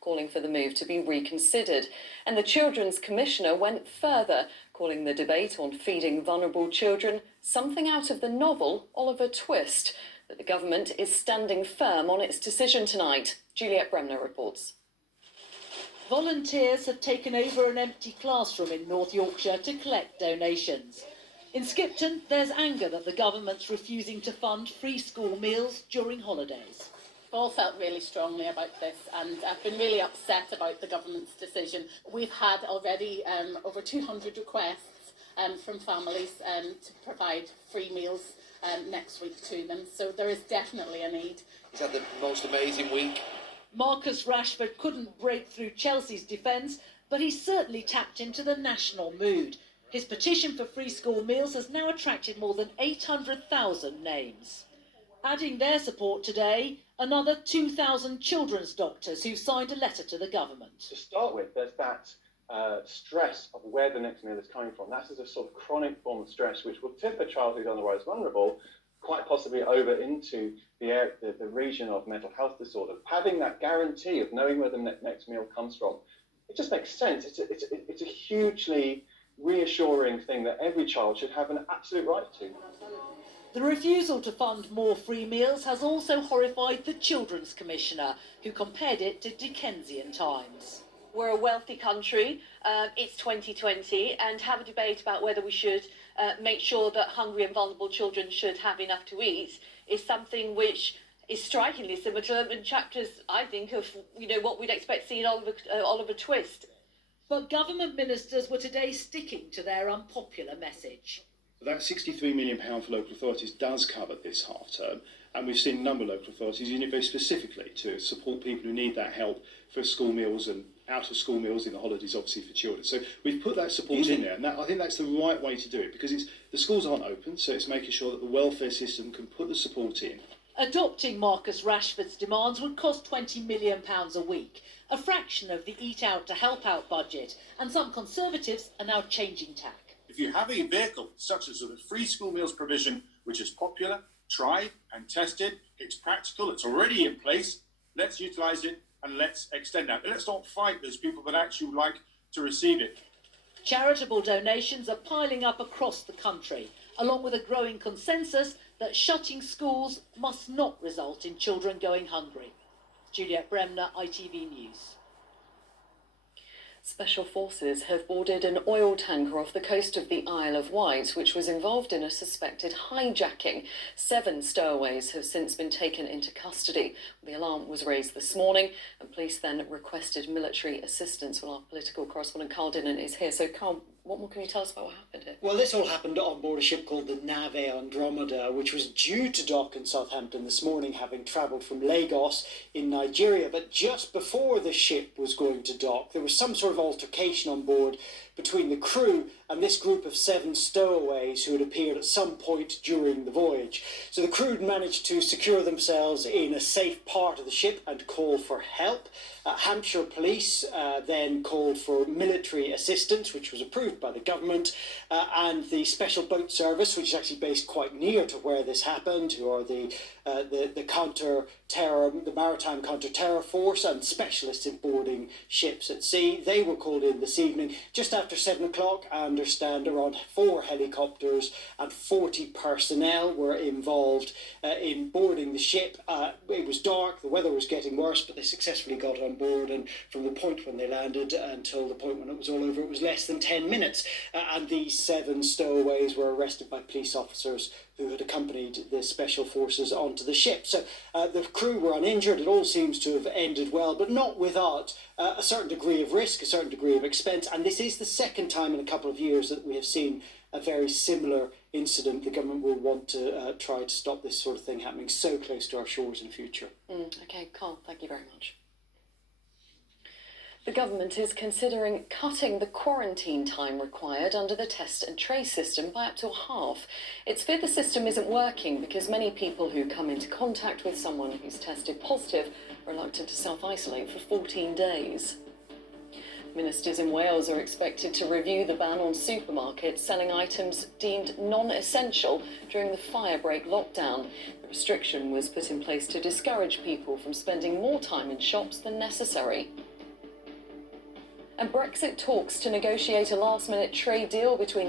calling for the move to be reconsidered. And the Children's Commissioner went further, calling the debate on feeding vulnerable children something out of the novel Oliver Twist. But the government is standing firm on its decision tonight. Juliette Bremner reports. Volunteers have taken over an empty classroom in North Yorkshire to collect donations. In Skipton, there's anger that the government's refusing to fund free school meals during holidays. We've all felt really strongly about this, and I've been really upset about the government's decision. We've had already over 200 requests from families to provide free meals next week to them, so there is definitely a need. He's had the most amazing week. Marcus Rashford couldn't break through Chelsea's defence, but he certainly tapped into the national mood. His petition for free school meals has now attracted more than 800,000 names. Adding their support today, another 2,000 children's doctors who've signed a letter to the government. To start with, there's that stress of where the next meal is coming from. That is a sort of chronic form of stress which will tip a child who's otherwise vulnerable quite possibly over into the region of mental health disorder. Having that guarantee of knowing where the next meal comes from, it just makes sense. It's a hugely reassuring thing that every child should have an absolute right to. The refusal to fund more free meals has also horrified the Children's Commissioner, who compared it to Dickensian times. We're a wealthy country, it's 2020, and have a debate about whether we should make sure that hungry and vulnerable children should have enough to eat is something which is strikingly similar to chapters, I think, of what we'd expect to see in Oliver Twist. But government ministers were today sticking to their unpopular message. That £63 million for local authorities does cover this half term, and we've seen a number of local authorities using it very specifically to support people who need that help for school meals and out of school meals in the holidays, obviously, for children. So we've put that support in there, and I think that's the right way to do it, because the schools aren't open, so it's making sure that the welfare system can put the support in. Adopting Marcus Rashford's demands would cost £20 million a week, a fraction of the Eat Out to Help Out budget, and some Conservatives are now changing tack. If you have a vehicle such as the free school meals provision, which is popular, tried and tested, it's practical, it's already in place, let's utilise it and let's extend that. Let's not fight those people that actually would like to receive it. Charitable donations are piling up across the country, along with a growing consensus that shutting schools must not result in children going hungry. Juliette Bremner, ITV News. Special forces have boarded an oil tanker off the coast of the Isle of Wight, which was involved in a suspected hijacking. 7 stowaways have since been taken into custody. The alarm was raised this morning, and police then requested military assistance. Well, our political correspondent Carl Dinnan is here. So, Carl, what more can you tell us about what happened here? Well, this all happened on board a ship called the Nave Andromeda, which was due to dock in Southampton this morning, having travelled from Lagos in Nigeria. But just before the ship was going to dock, there was some sort of altercation on board between the crew and this group of 7 stowaways who had appeared at some point during the voyage. So the crew had managed to secure themselves in a safe part of the ship and call for help. Hampshire Police then called for military assistance, which was approved by the government, and the Special Boat Service, which is actually based quite near to where this happened, who are the counter-terror, the Maritime Counter-Terror Force and specialists in boarding ships at sea. They were called in this evening just after 7 o'clock. I understand around 4 helicopters and 40 personnel were involved in boarding the ship. It was dark, the weather was getting worse, but they successfully got on board, and from the point when they landed until the point when it was all over, it was less than 10 minutes. And these 7 stowaways were arrested by police officers who had accompanied the special forces onto the ship. So the crew were uninjured. It all seems to have ended well, but not without a certain degree of risk, a certain degree of expense. And this is the second time in a couple of years that we have seen a very similar incident. The government will want to try to stop this sort of thing happening so close to our shores in future. OK, Carl, thank you very much. The government is considering cutting the quarantine time required under the test and trace system by up to half. It's feared the system isn't working because many people who come into contact with someone who's tested positive are reluctant to self-isolate for 14 days. Ministers in Wales are expected to review the ban on supermarkets selling items deemed non-essential during the firebreak lockdown. The restriction was put in place to discourage people from spending more time in shops than necessary. And Brexit talks to negotiate a last-minute trade deal between